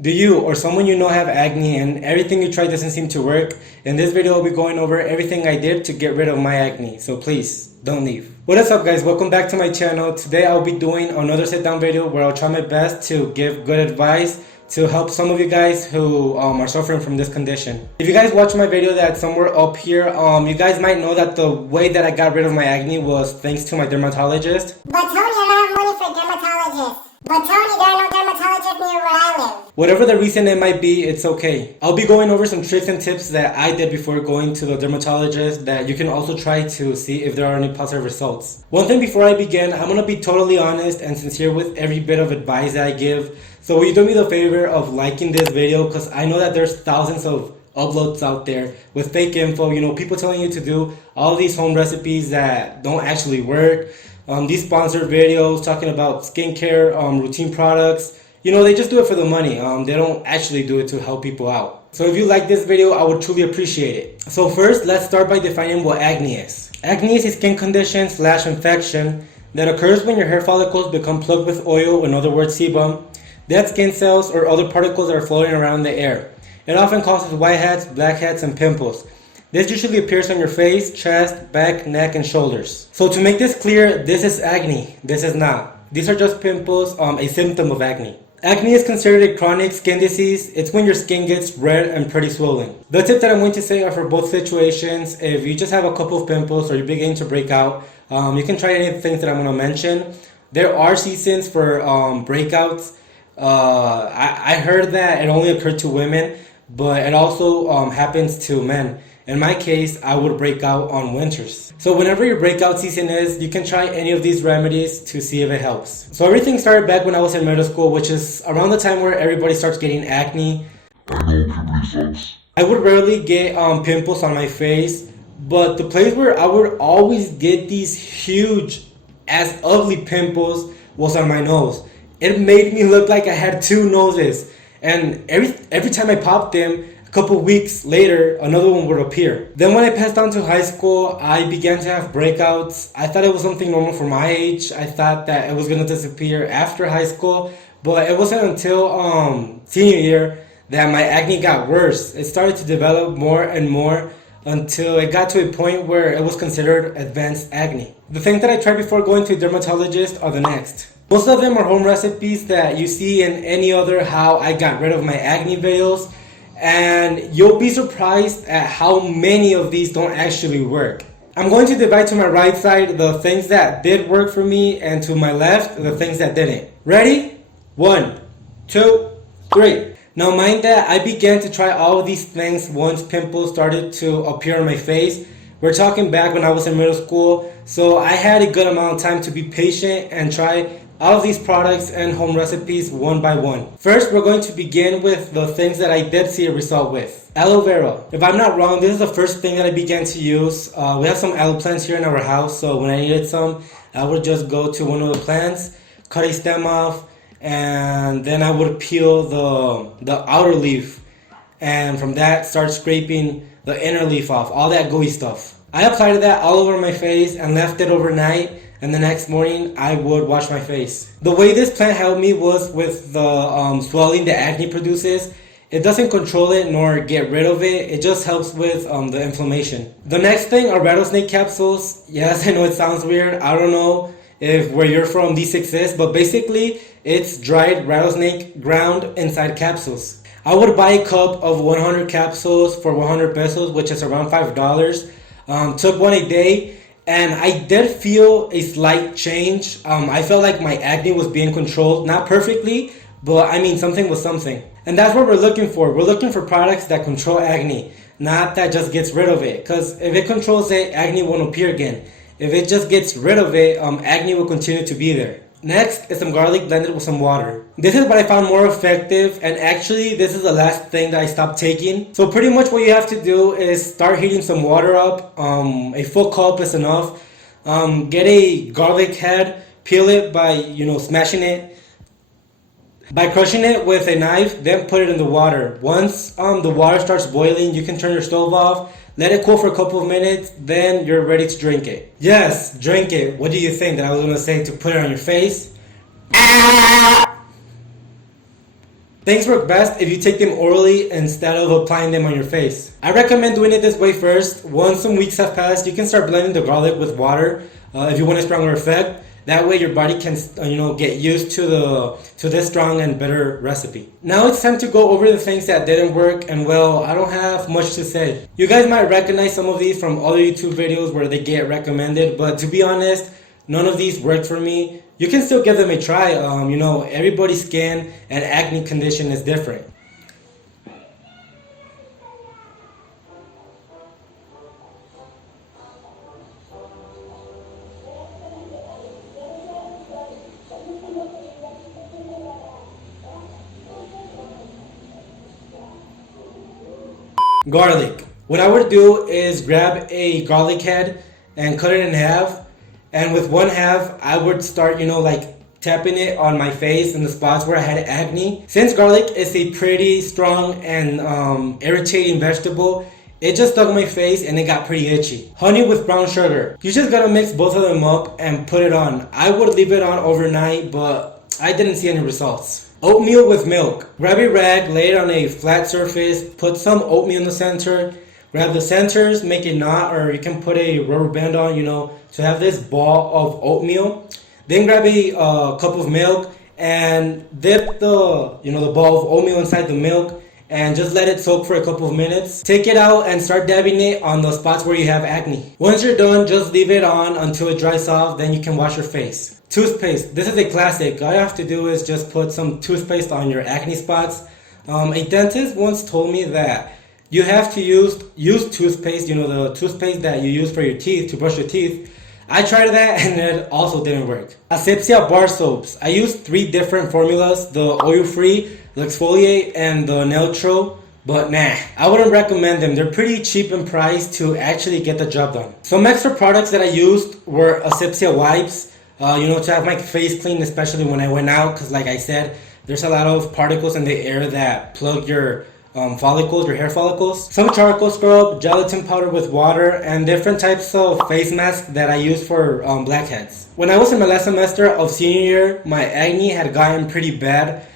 Do you or someone you know have acne and everything you try doesn't seem to work? In this video, I'll be going over everything I did to get rid of my acne, so please don't leave. What is up, guys? Welcome back to my channel. Today I'll be doing another sit down video where I'll try my best to give good advice to help some of you guys who are suffering from this condition. If you guys watch my video that's somewhere up here, you guys might know that the way that I got rid of my acne was thanks to my dermatologist. But Tony, I don't have money for dermatologists. But Tony, there are no dermatologists near where I live. Whatever the reason it might be, it's okay. I'll be going over some tricks and tips that I did before going to the dermatologist that you can also try to see if there are any positive results. One thing before I begin, I'm gonna be totally honest and sincere with every bit of advice that I give. So will you do me the favor of liking this video, because I know that there's thousands of uploads out there with fake info, people telling you to do all these home recipes that don't actually work. These sponsored videos talking about skincare, routine products, they just do it for the money. They don't actually do it to help people out. So if you like this video, I would truly appreciate it. So first, let's start by defining what acne is. Acne is a skin condition / infection that occurs when your hair follicles become plugged with oil, in other words sebum, dead skin cells, or other particles that are floating around the air. It often causes whiteheads, blackheads, and pimples. This usually appears on your face, chest, back, neck, and shoulders. So to make this clear, this is acne. This is not. These are just pimples, a symptom of acne. Acne is considered a chronic skin disease. It's when your skin gets red and pretty swollen. The tips that I'm going to say are for both situations. If you just have a couple of pimples or you're beginning to break out, you can try any of the things that I'm going to mention. There are seasons for breakouts. I heard that it only occurred to women, but it also happens to men. In my case, I would break out on winters. So whenever your breakout season is, you can try any of these remedies to see if it helps. So everything started back when I was in middle school, which is around the time where everybody starts getting acne. I would rarely get pimples on my face, but the place where I would always get these huge ass ugly pimples was on my nose. It made me look like I had two noses. And every time I popped them, a couple weeks later, another one would appear. Then when I passed on to high school, I began to have breakouts. I thought it was something normal for my age. I thought that it was going to disappear after high school, but it wasn't until senior year that my acne got worse. It started to develop more and more until it got to a point where it was considered advanced acne. The things that I tried before going to a dermatologist are the next. Most of them are home recipes that you see in any other how I got rid of my acne videos. And you'll be surprised at how many of these don't actually work. I'm going to divide to my right side the things that did work for me, and to my left the things that didn't. Ready? 1, 2, 3. Now mind that I began to try all of these things once pimples started to appear on my face. We're talking back when I was in middle school, so I had a good amount of time to be patient and try all of these products and home recipes one by one. First, we're going to begin with the things that I did see a result with. Aloe vera. If I'm not wrong, this is the first thing that I began to use. We have some aloe plants here in our house, so when I needed some, I would just go to one of the plants, cut a stem off, and then I would peel the outer leaf, and from that start scraping the inner leaf off, all that gooey stuff. I applied that all over my face and left it overnight, and the next morning I would wash my face. The way this plant helped me was with the swelling that acne produces. It doesn't control it nor get rid of it. It just helps with the inflammation. The next thing are rattlesnake capsules. Yes, I know it sounds weird. I don't know if where you're from these exist, but basically it's dried rattlesnake ground inside capsules. I would buy a cup of 100 capsules for 100 pesos, which is around $5. Took one a day. And I did feel a slight change. I felt like my acne was being controlled, not perfectly, but I mean something was something. And that's what we're looking for. We're looking for products that control acne, not that just gets rid of it. Because if it controls it, acne won't appear again. If it just gets rid of it, acne will continue to be there. Next is some garlic blended with some water. This is what I found more effective, and actually this is the last thing that I stopped taking. So pretty much what you have to do is start heating some water up. A full cup is enough. Get a garlic head, peel it by smashing it, by crushing it with a knife, then put it in the water. Once the water starts boiling, you can turn your stove off. Let it cool for a couple of minutes, then you're ready to drink it. Yes, drink it. What do you think? That I was going to say to put it on your face? Things work best if you take them orally instead of applying them on your face. I recommend doing it this way first. Once some weeks have passed, you can start blending the garlic with water if you want a stronger effect. That way your body can get used to this strong and better recipe. Now it's time to go over the things that didn't work, and well, I don't have much to say. You guys might recognize some of these from other YouTube videos where they get recommended, but to be honest, none of these worked for me. You can still give them a try. Everybody's skin and acne condition is different. Garlic. What I would do is grab a garlic head and cut it in half. And with one half, I would start, tapping it on my face in the spots where I had acne. Since garlic is a pretty strong and irritating vegetable, it just stuck on my face and it got pretty itchy. Honey with brown sugar. You just gotta mix both of them up and put it on. I would leave it on overnight, but I didn't see any results. Oatmeal with milk. Grab a rag, lay it on a flat surface, put some oatmeal in the center, grab the centers, make a knot, or you can put a rubber band on, to have this ball of oatmeal. Then grab a cup of milk and dip the ball of oatmeal inside the milk and just let it soak for a couple of minutes. Take it out and start dabbing it on the spots where you have acne. Once you're done, just leave it on until it dries off, then you can wash your face. Toothpaste. This is a classic. All you have to do is just put some toothpaste on your acne spots. A dentist once told me that you have to use toothpaste, the toothpaste that you use for your teeth, to brush your teeth. I tried that and it also didn't work. Asepsia bar soaps. I used 3 different formulas, the oil-free, the exfoliate, and the neutral. But nah, I wouldn't recommend them. They're pretty cheap in price to actually get the job done. Some extra products that I used were asepsia wipes, to have my face clean, especially when I went out, because like I said, there's a lot of particles in the air that plug your your hair follicles. Some charcoal scrub, gelatin powder with water, and different types of face masks that I use for blackheads. When I was in my last semester of senior year, my acne had gotten pretty bad.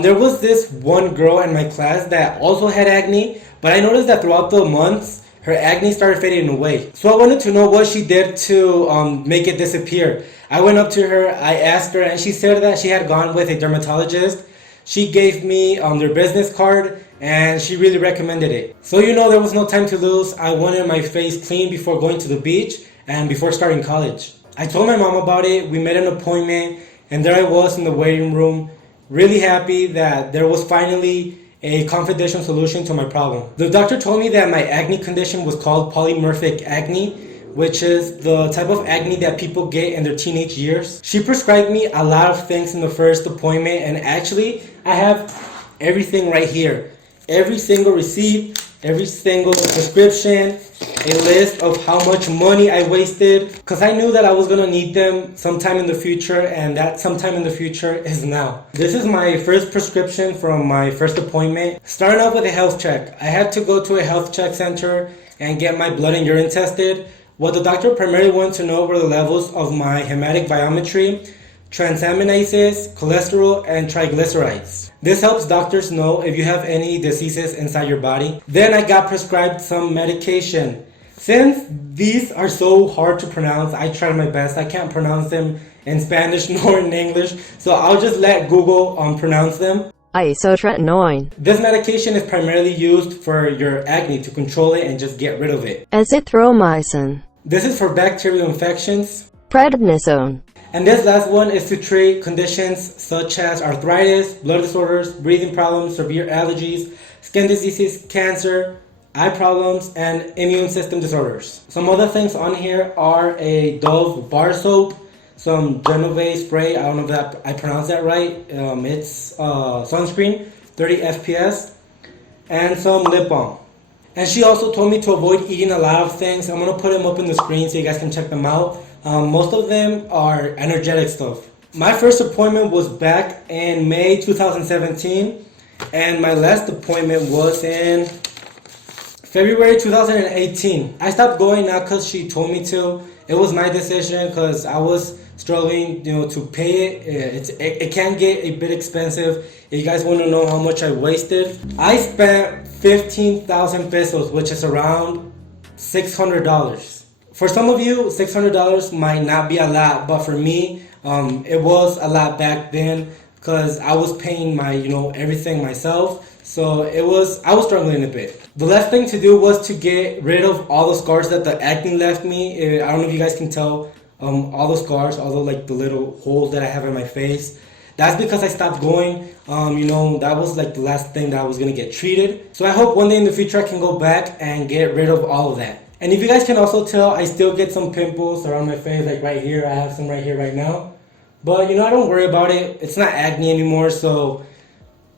There was this one girl in my class that also had acne, but I noticed that throughout the months, her acne started fading away. So I wanted to know what she did to make it disappear. I went up to her, I asked her, and she said that she had gone with a dermatologist. She gave me their business card, and she really recommended it. So there was no time to lose. I wanted my face clean before going to the beach and before starting college. I told my mom about it, we made an appointment, and there I was in the waiting room, really happy that there was finally a confidential solution to my problem. The doctor told me that my acne condition was called polymorphic acne, which is the type of acne that people get in their teenage years. She prescribed me a lot of things in the first appointment, and actually I have everything right here. Every single receipt, every single prescription, a list of how much money I wasted, because I knew that I was gonna need them sometime in the future, and that sometime in the future is now. This is my first prescription from my first appointment. Starting off with a health check. I had to go to a health check center and get my blood and urine tested. What the doctor primarily wanted to know were the levels of my hepatic biometry, transaminases, cholesterol, and triglycerides. This helps doctors know if you have any diseases inside your body. Then I got prescribed some medication. Since these are so hard to pronounce, I tried my best. I can't pronounce them in Spanish nor in English, so I'll just let Google pronounce them. Isotretinoin. This medication is primarily used for your acne, to control it and just get rid of it. Azithromycin. This is for bacterial infections. Prednisone. And this last one is to treat conditions such as arthritis, blood disorders, breathing problems, severe allergies, skin diseases, cancer, eye problems, and immune system disorders. Some other things on here are a Dove bar soap, some Genovese spray, I don't know if I pronounced that right, it's sunscreen, 30 FPS, and some lip balm. And she also told me to avoid eating a lot of things. I'm going to put them up in the screen so you guys can check them out. Most of them are energetic stuff. My first appointment was back in May 2017, and my last appointment was in February 2018. I stopped going not because she told me to. It was my decision because I was struggling, to pay it. It can get a bit expensive. If you guys want to know how much I wasted, I spent 15,000 pesos, which is around $600. For some of you, $600 might not be a lot, but for me, it was a lot back then because I was paying my, everything myself. So I was struggling a bit. The last thing to do was to get rid of all the scars that the acne left me. I don't know if you guys can tell, all the scars, all the like the little holes that I have in my face. That's because I stopped going. That was like the last thing that I was gonna get treated. So I hope one day in the future I can go back and get rid of all of that. And if you guys can also tell, I still get some pimples around my face, like right here. I have some right here right now. But I don't worry about it. It's not acne anymore, so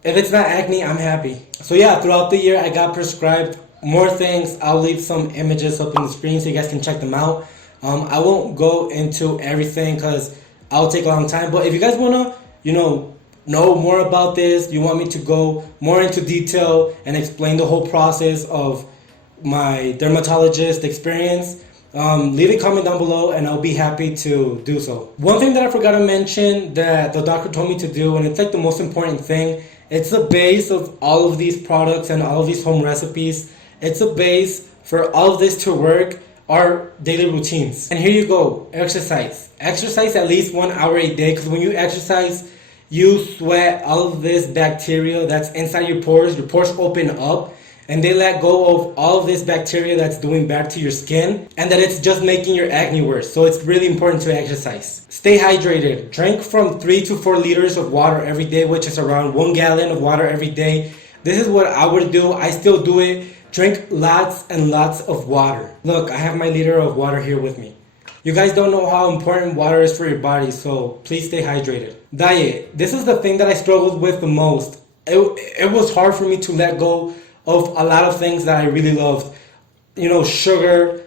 if it's not acne, I'm happy. So yeah, throughout the year, I got prescribed more things. I'll leave some images up on the screen so you guys can check them out. I won't go into everything because I'll take a long time. But if you guys want to, know more about this, you want me to go more into detail and explain the whole process of my dermatologist experience, leave a comment down below and I'll be happy to do so. One thing that I forgot to mention that the doctor told me to do, and it's like the most important thing, it's the base of all of these products and all of these home recipes. It's a base for all of this to work, our daily routines. And here you go, exercise. Exercise at least 1 hour a day, because when you exercise, you sweat all of this bacteria that's inside your pores open up, and they let go of all of this bacteria that's doing bad to your skin, and that it's just making your acne worse. So it's really important to exercise. Stay hydrated. Drink from 3 to 4 liters of water every day, which is around 1 gallon of water every day. This is what I would do. I still do it. Drink lots and lots of water. Look, I have my liter of water here with me. You guys don't know how important water is for your body, so please stay hydrated. Diet. This is the thing that I struggled with the most. It was hard for me to let go of a lot of things that I really loved. Sugar,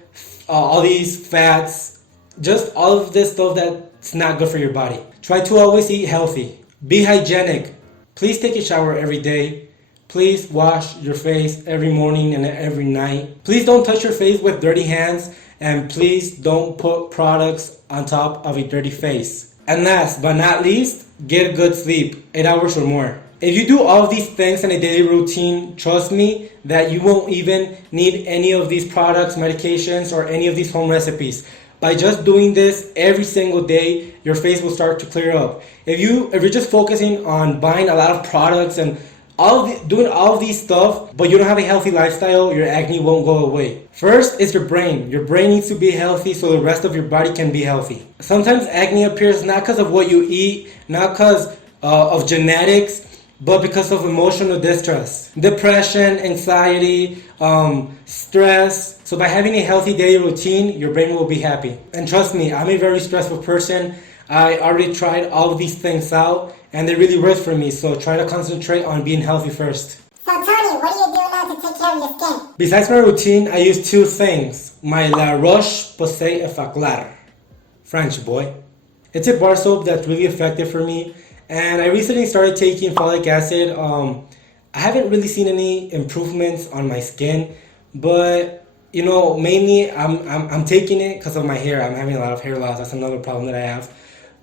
all these fats, just all of this stuff that's not good for your body. Try to always eat healthy. Be hygienic. Please take a shower every day. Please wash your face every morning and every night. Please don't touch your face with dirty hands, and please don't put products on top of a dirty face. And last but not least, get a good sleep, 8 hours or more. If you do all of these things in a daily routine, trust me that you won't even need any of these products, medications, or any of these home recipes. By just doing this every single day, your face will start to clear up. If you're just focusing on buying a lot of products and doing all of these stuff, but you don't have a healthy lifestyle, your acne won't go away. First is your brain. Your brain needs to be healthy so the rest of your body can be healthy. Sometimes acne appears not because of what you eat, not because of genetics, but because of emotional distress, depression, anxiety, stress. So by having a healthy daily routine, your brain will be happy. And trust me, I'm a very stressful person. I already tried all of these things out and they really worked for me. So try to concentrate on being healthy first. So Tony, what do you do now to take care of your skin? Besides my routine, I use 2 things. My La Roche-Posay Effaclar, French boy. It's a bar soap that's really effective for me. And I recently started taking folic acid. I haven't really seen any improvements on my skin, but mainly I'm taking it because of my hair. I'm having a lot of hair loss. That's another problem that I have.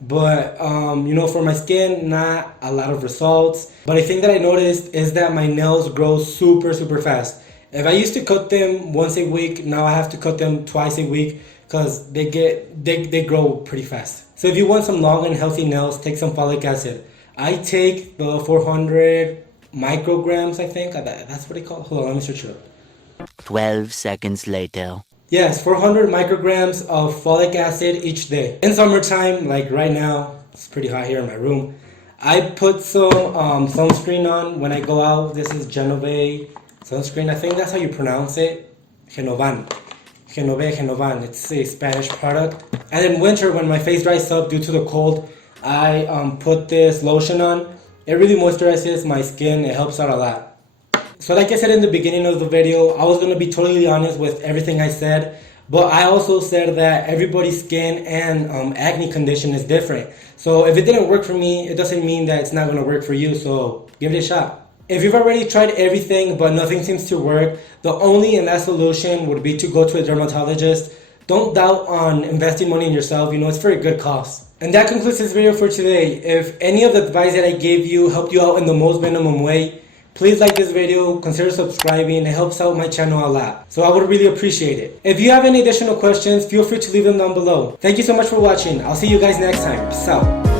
But for my skin, not a lot of results. But a thing that I noticed is that my nails grow super fast. If I used to cut them once a week, now I have to cut them twice a week because they grow pretty fast. So if you want some long and healthy nails, take some folic acid. I take the 400 micrograms, I think. That's what they call it. Hold on, let me search it up. 12 seconds later. Yes, 400 micrograms of folic acid each day. In summertime, like right now, it's pretty hot here in my room. I put some sunscreen on when I go out. This is Genove sunscreen. I think that's how you pronounce it. Genovan. It's a Spanish product. And in winter, when my face dries up due to the cold, I put this lotion on. It really moisturizes my skin. It helps out a lot. So like I said in the beginning of the video, I was going to be totally honest with everything I said. But I also said that everybody's skin and acne condition is different. So if it didn't work for me, it doesn't mean that it's not going to work for you. So give it a shot. If you've already tried everything but nothing seems to work, the only and last solution would be to go to a dermatologist Don't doubt on investing money in yourself. You know, it's for a good cause. And that concludes this video for today. If any of the advice that I gave you helped you out in the most minimum way, please like this video, consider subscribing. It helps out my channel a lot. So I would really appreciate it. If you have any additional questions, feel free to leave them down below. Thank you so much for watching. I'll see you guys next time. Peace out.